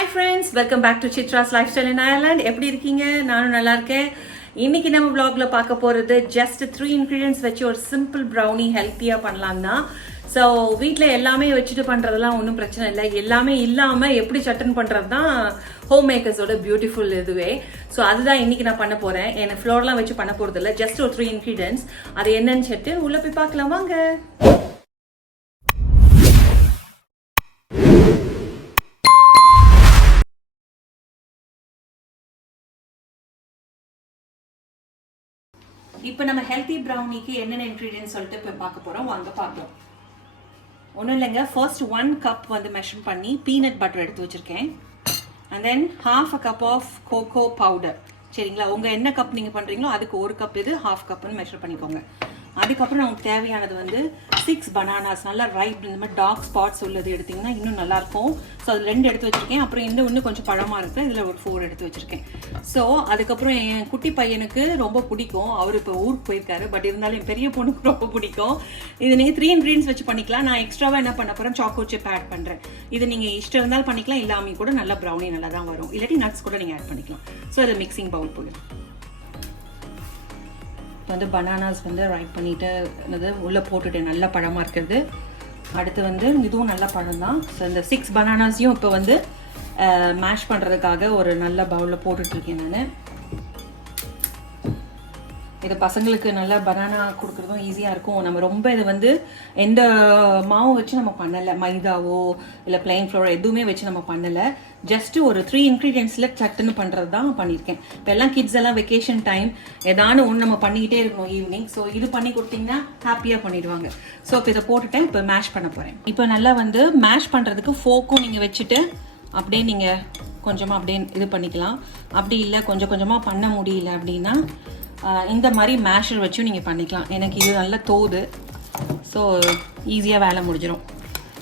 Hi friends, welcome back to Chitra's Lifestyle in Ireland. எப்படி இருக்கீங்க? நானும் நல்லா இருக்கேன். இன்னைக்கு நம்ம vlogல பார்க்க போறது just 3 ingredients வச்சு ஒரு simple brownie ஹெல்த்தியா பண்ணலாம் தான். ஸோ வீட்டில் எல்லாமே வச்சுட்டு பண்ணுறதுலாம் ஒன்றும் பிரச்சனை இல்லை. எல்லாமே இல்லாமல் எப்படி சட்டன் பண்ணுறது தான் ஹோம் மேக்கர்ஸோட பியூட்டிஃபுல் இதுவே. ஸோ அதுதான் இன்னைக்கு நான் பண்ண போகிறேன். எனக்கு ஃப்ளோர்லாம் வச்சு பண்ண போகிறது இல்லை, ஜஸ்ட் ஒரு 3 ingredients. அது என்னன்னு சொல்லிட்டு உள்ளே போய் பார்க்கலாம் வாங்க. இப்போ நம்ம ஹெல்த்தி ப்ரௌனிக்கு என்னென்ன இன்க்ரீடியன்ஸ் சொல்லிட்டு இப்போ பார்க்க போகிறோம், வாங்க பார்க்கலாம். ஒன்றும் இல்லைங்க, ஃபர்ஸ்ட் 1 கப் வந்து மெஷர் பண்ணி பீனட் பட்டர் எடுத்து வச்சுருக்கேன். And then ½ cup of cocoa powder. சரிங்களா, உங்கள் என்ன கப் நீங்கள் பண்ணுறீங்களோ அதுக்கு 1 கப் இது, ½ கப்னு மெஷர் பண்ணிக்கோங்க. அதுக்கப்புறம் நமக்கு தேவையானது வந்து 6 பனானாஸ், நல்லா ரைப், இந்த மாதிரி டார்க் ஸ்பாட்ஸ் உள்ளது எடுத்திங்கன்னா இன்னும் நல்லாயிருக்கும். ஸோ அது 2 எடுத்து வச்சுருக்கேன். அப்புறம் இன்னும் கொஞ்சம் பழமாக இருக்குது, இதில் ஒரு 4 எடுத்து வச்சுருக்கேன். ஸோ அதுக்கப்புறம் என் குட்டி பையனுக்கு ரொம்ப பிடிக்கும், அவர் இப்போ ஊருக்கு போயிருக்காரு, பட் இருந்தாலும் என் பெரிய பொண்ணுக்கு ரொம்ப பிடிக்கும். இது நீங்கள் 3 ingredients வச்சு பண்ணிக்கலாம். நான் எக்ஸ்ட்ராவாக என்ன பண்ண போகிறேன், சாக்கோ சிப் ஆட் பண்ணுறேன். இது நீங்கள் இஷ்டம் இருந்தாலும் பண்ணிக்கலாம், இல்லாமல் கூட நல்லா ப்ரௌனி நல்லா தான் வரும். இல்லாட்டி நட்ஸ் கூட நீங்கள் ஆட் பண்ணிக்கலாம். ஸோ இது மிக்சிங் பவுல் போடு. வந்து பனானாஸ் வந்து ரைப் பண்ணிவிட்டு உள்ளே போட்டுட்டு நல்லா பழமாக இருக்கிறது. அடுத்து வந்து இதுவும் நல்ல பழம் தான். ஸோ இந்த 6 பனானாஸையும் இப்போ வந்து மேஷ் பண்ணுறதுக்காக ஒரு நல்ல பவுலில் போட்டுட்ருக்கேன் நான். இது பசங்களுக்கு நல்லா பனானா கொடுக்குறதும் ஈஸியாக இருக்கும். நம்ம ரொம்ப இது வந்து எந்த மாவும் வச்சு நம்ம பண்ணலை, மைதாவோ இல்லை பிளைன் ஃப்ளோர் எதுவுமே வச்சு நம்ம பண்ணலை. ஜஸ்ட்டு ஒரு 3 ingredientsல சட்டுன்னு பண்ணுறது தான் பண்ணியிருக்கேன். இப்போ எல்லாம் கிட்ஸ் எல்லாம் வெக்கேஷன் டைம் ஏதானு ஒன்று நம்ம பண்ணிக்கிட்டே இருக்கணும் ஈவினிங். ஸோ இது பண்ணி கொடுத்தீங்கன்னா ஹாப்பியாக பண்ணிடுவாங்க. ஸோ இப்போ இதை போட்டுட்டேன், இப்போ மேஷ் பண்ண போகிறேன். இப்போ நல்லா வந்து மேஷ் பண்ணுறதுக்கு ஃபோக்கும் நீங்கள் வச்சுட்டு அப்படியே நீங்கள் கொஞ்சமாக அப்படியே இது பண்ணிக்கலாம். அப்படி இல்லை கொஞ்சம் கொஞ்சமாக பண்ண முடியல அப்படின்னா இந்த மாதிரி மேஷர் வச்சும் நீங்கள் பண்ணிக்கலாம். எனக்கு இது நல்லா தோது, ஸோ ஈஸியாக வேலை முடிஞ்சிடும்.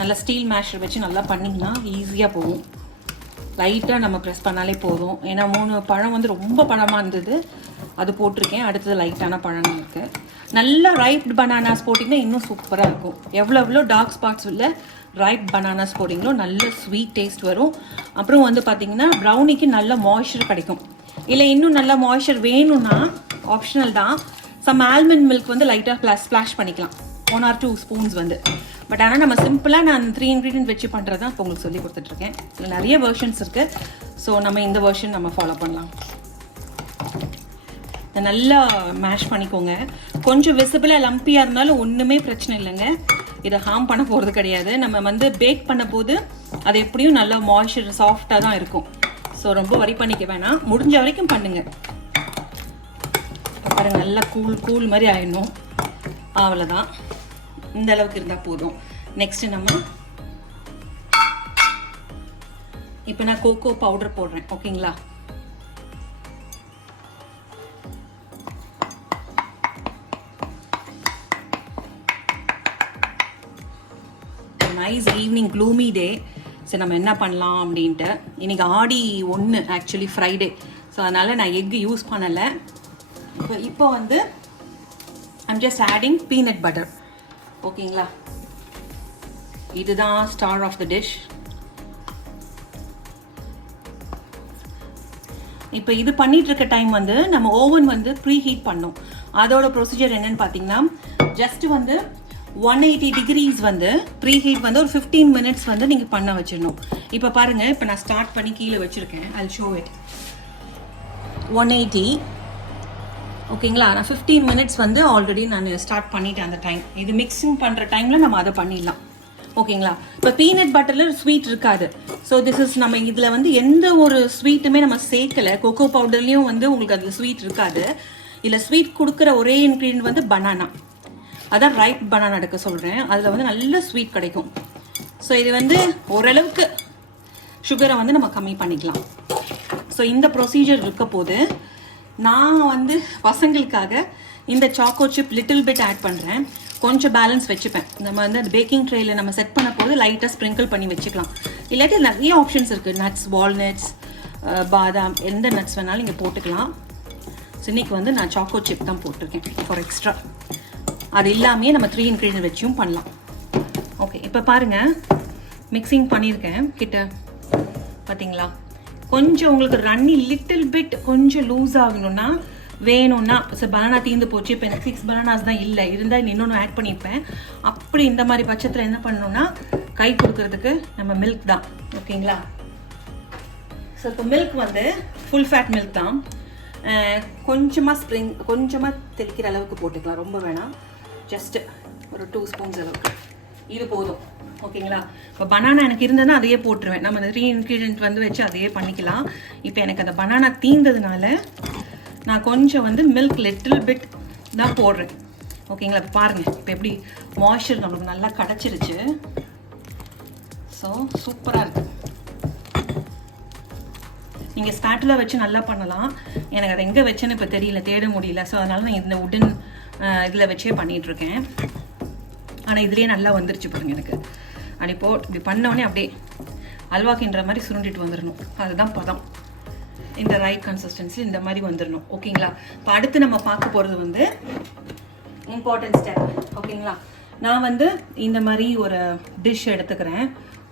நல்லா ஸ்டீல் மேஷர் வச்சு நல்லா பண்ணிங்கன்னா ஈஸியாக போகும். லைட்டாக நம்ம ப்ரெஸ் பண்ணாலே போதும். ஏன்னா 3 பழம் வந்து ரொம்ப பழமாக இருந்தது, அது போட்டிருக்கேன். அடுத்தது லைட்டான பழம் இருக்குது. நல்லா ரைப்டு பனானாஸ் போட்டிங்கன்னா இன்னும் சூப்பராக இருக்கும். எவ்வளோ டார்க் ஸ்பாட்ஸ் உள்ள ரைப் பனானாஸ் போட்டிங்களோ நல்ல ஸ்வீட் டேஸ்ட் வரும். அப்புறம் வந்து பார்த்திங்கன்னா ப்ரௌனிக்கு நல்ல மாய்ஸ்சர் கிடைக்கும். இல்லை இன்னும் நல்ல மாய்ஸ்சர் வேணும்னா ஆப்ஷனல் தான், சம் ஆல்மண்ட் மில்க் வந்து லைட்டாக ஸ்ப்ளாஷ் பண்ணிக்கலாம், 1 or 2 ஸ்பூன்ஸ் வந்து. பட் ஆனால் நம்ம சிம்பிளாக நான் 3 ingredients வச்சு பண்ணுறது தான் இப்போ உங்களுக்கு சொல்லி கொடுத்துட்ருக்கேன். இதில் நிறைய வெர்ஷன்ஸ் இருக்குது. ஸோ நம்ம இந்த வெர்ஷன் நம்ம ஃபாலோ பண்ணலாம். நல்லா மேஷ் பண்ணிக்கோங்க. கொஞ்சம் விசிபிளாக லம்பியாக இருந்தாலும் ஒன்றுமே பிரச்சனை இல்லைங்க, இதை ஹார்ம் பண்ண போகிறது கிடையாது. நம்ம வந்து பேக் பண்ண போது அது எப்படியும் நல்லா மாய்ஸ்சர் சாஃப்டாக தான் இருக்கும். ஸோ ரொம்ப வரி பண்ணிக்க வேணாம், முடிஞ்ச வரைக்கும் பண்ணுங்கள். பாருங்க நல்லா கூல் மாதிரி ஆயிடணும். அவ்வளோதான், இந்த அளவுக்கு இருந்தால் போதும். நெக்ஸ்ட் நம்ம இப்போ நான் கோகோ பவுடர் போடுறேன். ஓகேங்களா, நைஸ் ஈவினிங் க்ளூமி டே. சரி நம்ம என்ன பண்ணலாம் அப்படின்ட்டு, இன்னைக்கு ஆடி 1 ஆக்சுவலி ஃப்ரைடே. ஸோ அதனால் நான் எக்கு யூஸ் பண்ணலை. இப்போ வந்து I'm just adding peanut butter. ஓகேங்களா, இதுதான் ஸ்டார் ஆஃப் த டிஷ். இப்போ இது பண்ணிட்டு இருக்க டைம் வந்து நம்ம ஓவன் வந்து ப்ரீ ஹீட் பண்ணோம். அதோட ப்ரொசீஜர் என்னன்னு பார்த்தீங்கன்னா, ஜஸ்ட் வந்து 180 degrees வந்து ப்ரீ ஹீட் வந்து ஒரு 15 minutes வந்து நீங்கள் பண்ண வச்சிடணும். இப்போ பாருங்க, இப்போ நான் ஸ்டார்ட் பண்ணி கீழே வச்சிருக்கேன். I'll show it. 180. ஓகேங்களா, நான் 15 minutes வந்து ஆல்ரெடி நான் ஸ்டார்ட் பண்ணிட்டேன். அந்த டைம் இது மிக்சிங் பண்ணுற டைமில் நம்ம அதை பண்ணிடலாம். ஓகேங்களா, இப்போ பீனட் பட்டரில் ஸ்வீட் இருக்காது. ஸோ திஸ் இஸ் நம்ம இதில் வந்து எந்த ஒரு ஸ்வீட்டுமே நம்ம சேர்க்கலை. கோகோ பவுடர்லேயும் வந்து உங்களுக்கு அதில் ஸ்வீட் இருக்காது. இதில் ஸ்வீட் கொடுக்குற ஒரே இன்க்ரீடியன்ட் வந்து பனானா. அதான் ரைப் பனானா எடுக்க சொல்கிறேன், அதில் வந்து நல்ல ஸ்வீட் கிடைக்கும். ஸோ இது வந்து ஓரளவுக்கு சுகரை வந்து நம்ம கம்மி பண்ணிக்கலாம். ஸோ இந்த ப்ரொசீஜர் இருக்க போது நான் வந்து பசங்களுக்காக இந்த choco chip little bit add பண்ணுறேன். கொஞ்சம் பேலன்ஸ் வச்சுப்பேன். நம்ம வந்து அந்த பேக்கிங் ட்ரேயில் நம்ம செட் பண்ண போது லைட்டாக ஸ்ப்ரிங்கிள் பண்ணி வச்சுக்கலாம். இல்லாட்டி நிறைய ஆப்ஷன்ஸ் இருக்குது, நட்ஸ், வால்நட்ஸ், பாதாம், எந்த நட்ஸ் வேணாலும் நீங்கள் போட்டுக்கலாம். ஸோ இன்றைக்கி வந்து நான் சாக்கோ சிப் தான் போட்டிருக்கேன் ஃபார் எக்ஸ்ட்ரா. அது இல்லாமையே நம்ம 3 ingredients வச்சும் பண்ணலாம். ஓகே, இப்போ பாருங்கள் மிக்சிங் பண்ணியிருக்கேன் கிட்ட பார்த்தீங்களா? கொஞ்சம் உங்களுக்கு ரன்னி லிட்டில் பிட் கொஞ்சம் லூஸ் ஆகணும்னா வேணும்னா, பனானா தீர்ந்து போச்சு, இப்போ எனக்கு 6 பனானாஸ் தான் இல்லை, இருந்தால் இன்னொன்று ஆட் பண்ணியிருப்பேன். அப்படி இந்த மாதிரி பட்சத்தில் என்ன பண்ணணும்னா கை கொடுக்கறதுக்கு நம்ம மில்க் தான். ஓகேங்களா? ஸோ இப்போ மில்க் வந்து ஃபுல் ஃபேட் மில்க் தான். கொஞ்சமாக தெளிக்கிற அளவுக்கு போட்டுக்கலாம், ரொம்ப வேணாம். ஜஸ்ட்டு ஒரு 2 ஸ்பூன்ஸ் அளவுக்கு இது போதும். ஓகேங்களா? இப்போ பனானா எனக்கு இருந்ததுன்னா அதையே போட்டுருவேன். நம்ம இந்த 3 இன்க்ரீடியன்ட் வந்து வச்சு அதையே பண்ணிக்கலாம். இப்போ எனக்கு அந்த பனானா தீர்ந்ததுனால நான் கொஞ்சம் வந்து மில்க் லிட்டில் பிட் தான் போடுறேன். ஓகேங்களா? இப்போ பாருங்கள், இப்போ எப்படி மாய்ஸ்சர் நம்மளுக்கு நல்லா கிடச்சிருச்சு. ஸோ சூப்பராக இருக்குது. நீங்கள் ஸ்பேட்டுலா வச்சு நல்லா பண்ணலாம். எனக்கு அதை எங்கே வச்சேன்னு இப்போ தெரியல, தேட முடியல. ஸோ அதனால நான் இந்த உடன் இதில் வச்சே பண்ணிகிட்ருக்கேன். ஆனால் இதுலேயே நல்லா வந்துருச்சு பாருங்க எனக்கு. ஆனால் இப்போது இப்படி பண்ணோடனே அப்படியே அல்வாக்கின்ற மாதிரி சுருண்டிட்டு வந்துடணும். அதுதான் பதம். இந்த ரைட் கன்சிஸ்டன்சி இந்த மாதிரி வந்துடணும். ஓகேங்களா? இப்போ அடுத்து நம்ம பார்க்க போகிறது வந்து இம்பார்ட்டன்ட் ஸ்டெப். ஓகேங்களா? நான் வந்து இந்த மாதிரி ஒரு டிஷ் எடுத்துக்கிறேன்,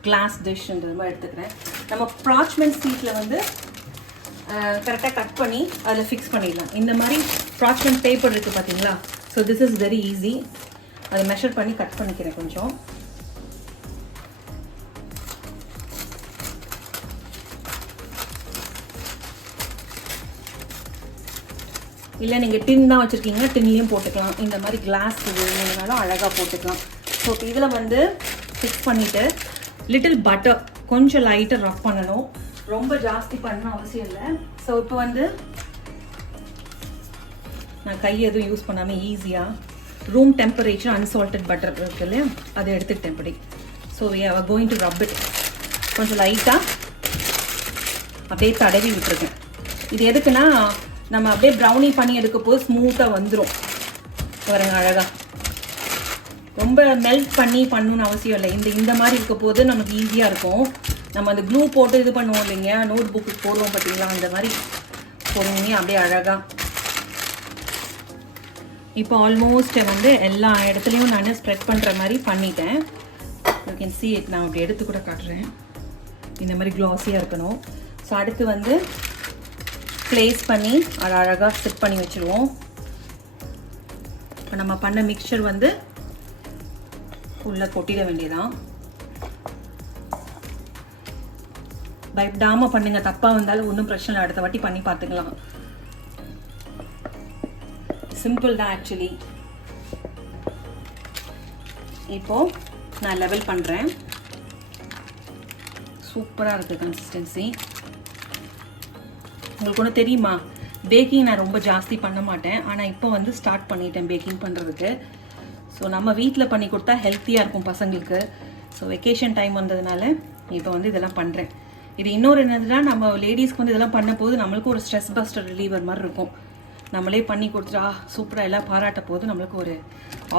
கிளாஸ் டிஷ்ன்ற மாதிரி எடுத்துக்கிறேன். நம்ம ப்ராச்மெண்ட் சீட்டில் வந்து கரெக்டாக கட் பண்ணி அதில் ஃபிக்ஸ் பண்ணிடலாம். இந்த மாதிரி ப்ராச்மெண்ட் பேப்பர் இருக்குது பார்த்தீங்களா? So this is very easy. அதை மெஷர் பண்ணி கட் பண்ணிக்கிறேன் கொஞ்சம். இல்லை நீங்கள் டின் தான் வச்சுருக்கீங்கன்னா டின்லேயும் போட்டுக்கலாம். இந்த மாதிரி கிளாஸ் வேணும்னாலும் அழகாக போட்டுக்கலாம். ஸோ இப்போ இதில் வந்து ஃபிக்ஸ் பண்ணிவிட்டு லிட்டில் பட்டர் கொஞ்சம் லைட்டாக ரப் பண்ணணும், ரொம்ப ஜாஸ்தி பண்ணணும் அவசியம் இல்லை. ஸோ இப்போ வந்து நான் கை எதுவும் யூஸ் பண்ணாமல் ஈஸியாக ரூம் டெம்பரேச்சர் அன்சால்டட் பட்டர் இருக்குது இல்லையா, அதை எடுத்துக்கிட்டேன் இப்படி. So we are going to rub it. கொஞ்சம் லைட்டாக அப்படியே தடவி விட்டுருக்கேன். இது எதுக்குன்னா நம்ம அப்படியே ப்ரௌனி பண்ணி எடுக்க போது ஸ்மூத்தாக வந்துடும் பாருங்க அழகாக. ரொம்ப மெல்ட் பண்ணி பண்ணணும்னு அவசியம் இல்லை. இந்த மாதிரி இருக்க போது நமக்கு ஈஸியாக இருக்கும். நம்ம அந்த க்ளூ போட்டு இது பண்ணுவோம் இல்லைங்க, நோட் புக்கு போடுவோம் பார்த்தீங்களா, அந்த மாதிரி போடுவீங்க அப்படியே அழகாக. இப்போ ஆல்மோஸ்ட் வந்து எல்லா இடத்துலையும் நான் ஸ்ப்ரெட் பண்ணுற மாதிரி பண்ணிட்டேன். You can see it. நான் அப்படி எடுத்து கூட காட்டுறேன். இந்த மாதிரி க்ளாஸியாக இருக்கணும். ஸோ அடுத்து வந்து ப்ளேஸ் பண்ணி அதை அழகாக செட் பண்ணி வச்சுருவோம். இப்போ நம்ம பண்ண மிக்சர் வந்து உள்ளே கொட்டிட வேண்டியதான். பயப்படாமல் பண்ணுங்க, தப்பாக வந்தாலும் ஒன்றும் பிரச்சனை இல்லை, அடுத்த வாட்டி பண்ணி பார்த்துக்கலாம். சிம்பிள் தான் ஆக்சுவலி. இப்போது நான் லெவல் பண்ணுறேன். சூப்பராக இருக்குது கன்சிஸ்டன்சி. உங்களுக்கு ஒன்று தெரியுமா, பேக்கிங் நான் ரொம்ப ஜாஸ்தி பண்ண மாட்டேன், ஆனால் இப்போ வந்து ஸ்டார்ட் பண்ணிட்டேன் பேக்கிங் பண்ணுறதுக்கு. ஸோ நம்ம வீட்டில் பண்ணி கொடுத்தா ஹெல்த்தியாக இருக்கும் பசங்களுக்கு. ஸோ வெக்கேஷன் டைம் வந்ததுனால இப்போ வந்து இதெல்லாம் பண்ணுறேன். இது இன்னொரு என்னதுன்னா, நம்ம லேடிஸ்க்கு வந்து இதெல்லாம் பண்ண போது நம்மளுக்கு ஒரு ஸ்ட்ரெஸ் பஸ்டர் ரிலீவர் மாதிரி இருக்கும். நம்மளே பண்ணி கொடுத்துட்டா சூப்பராக எல்லாம் பாராட்ட போது நம்மளுக்கு ஒரு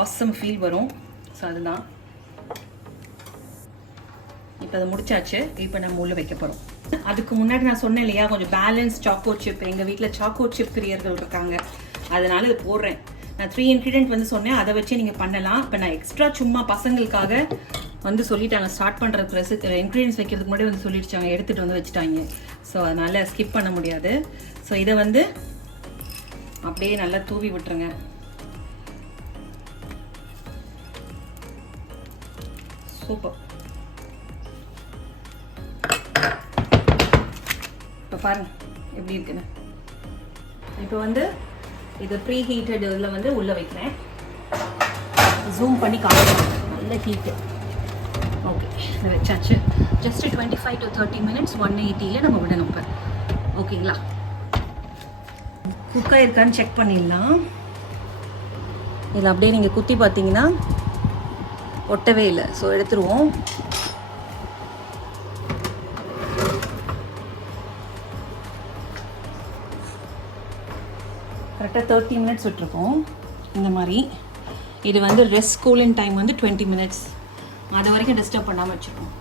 ஆசம் ஃபீல் வரும். ஸோ அதுதான் இப்போ அதை முடிச்சாச்சு. இப்போ நம்ம உள்ள வைக்க போகிறோம். அதுக்கு முன்னாடி நான் சொன்னேன் இல்லையா, கொஞ்சம் பேலன்ஸ் சாக்கோ சிப். எங்கள் வீட்டில் சாக்கோ சிப் பிரியர்கள் இருக்காங்க, அதனால இது போடுறேன். நான் 3 இன்க்ரீடியன்ட் வந்து சொன்னேன், அதை வச்சு நீங்கள் பண்ணலாம். இப்போ நான் எக்ஸ்ட்ரா சும்மா பசங்களுக்காக வந்து சொல்லிட்டாங்க, ஸ்டார்ட் பண்ணுறதுக்கு இன்க்ரீடியன்ஸ் வைக்கிறதுக்கு முன்னாடி வந்து சொல்லிடுச்சாங்க, எடுத்துகிட்டு வந்து வச்சுட்டாங்க. ஸோ அதனால் ஸ்கிப் பண்ண முடியாது. ஸோ இதை வந்து அப்படியே நல்லா தூவி விட்டுருங்க. சூப்பர். இப்போ பாருங்கள் எப்படி இருக்குன்னு. இப்போ வந்து இது ப்ரீ ஹீட்டட் இதில் வந்து உள்ளே வைக்கிறேன். ஜூம் பண்ணி காமிக்கிறேன். நல்ல ஹீட்டு. ஓகே, இதை வச்சாச்சு. ஜஸ்ட் 25 to 30 minutes 180 நம்ம விடணும் இப்போ. ஓகேங்களா? குக்காக இருக்கான்னு செக் பண்ணிடலாம். இதில் அப்படியே நீங்கள் குத்தி பார்த்தீங்கன்னா ஒட்டவே இல்லை. ஸோ எடுத்துருவோம். கரெக்டாக 30 minutes விட்டுருக்கோம் இந்த மாதிரி. இது வந்து ரெஸ்ட் கூலிங் டைம் வந்து 20 minutes. அது வரைக்கும் டிஸ்டர்ப் பண்ணாமல் வச்சுருக்கோம்.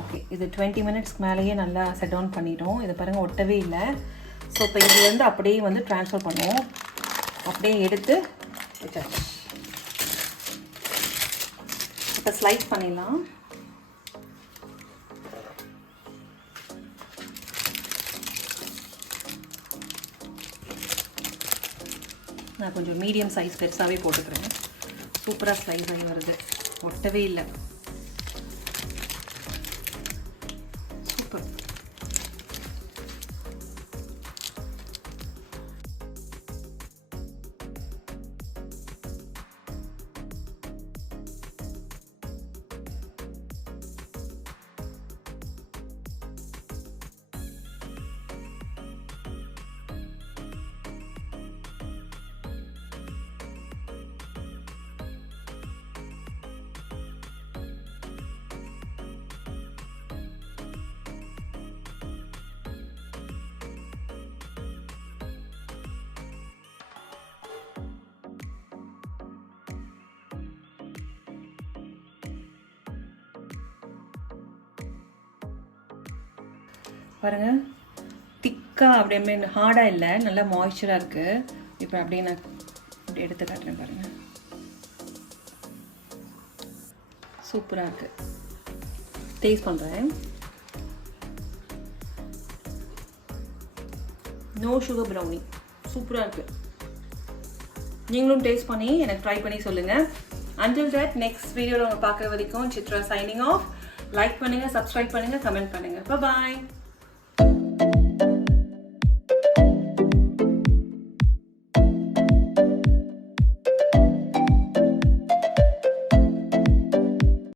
ஓகே, இது 20 minutes மேலேயே நல்லா செட் டவுன் பண்ணிட்டோம். இதை பாருங்கள் ஒட்டவே இல்லை. ஸோ இப்போ இதுலேருந்து அப்படியே வந்து ட்ரான்ஸ்ஃபர் பண்ணுவோம். அப்படியே எடுத்து வச்சாச்சு. இப்போ ஸ்லைஸ் பண்ணிடலாம். நான் கொஞ்சம் மீடியம் சைஸ் பெருசாகவே போட்டுக்கிறேன். சூப்பராக ஸ்லைஸ் ஆகி வருது, ஒட்டவே இல்லை. சூப்பர். பாருங்கள், திக்காக அப்படியே ஹார்டாக இல்லை, நல்லா மாய்ஸ்சராக இருக்குது. இப்போ அப்படியே நான் இப்படி எடுத்து காட்டுறேன் பாருங்கள். சூப்பராக இருக்குது. டேஸ்ட் பண்ணுறேன். நோ சுகர் ப்ரௌனி, சூப்பராக இருக்குது. நீங்களும் டேஸ்ட் பண்ணி எனக்கு ட்ரை பண்ணி சொல்லுங்கள். Until that, நெக்ஸ்ட் வீடியோவில் உங்களை பார்க்குற வரைக்கும் சித்ரா சைனிங் ஆஃப். லைக் பண்ணுங்கள், சப்ஸ்கிரைப் பண்ணுங்கள், கமெண்ட் பண்ணுங்கள். பாய்.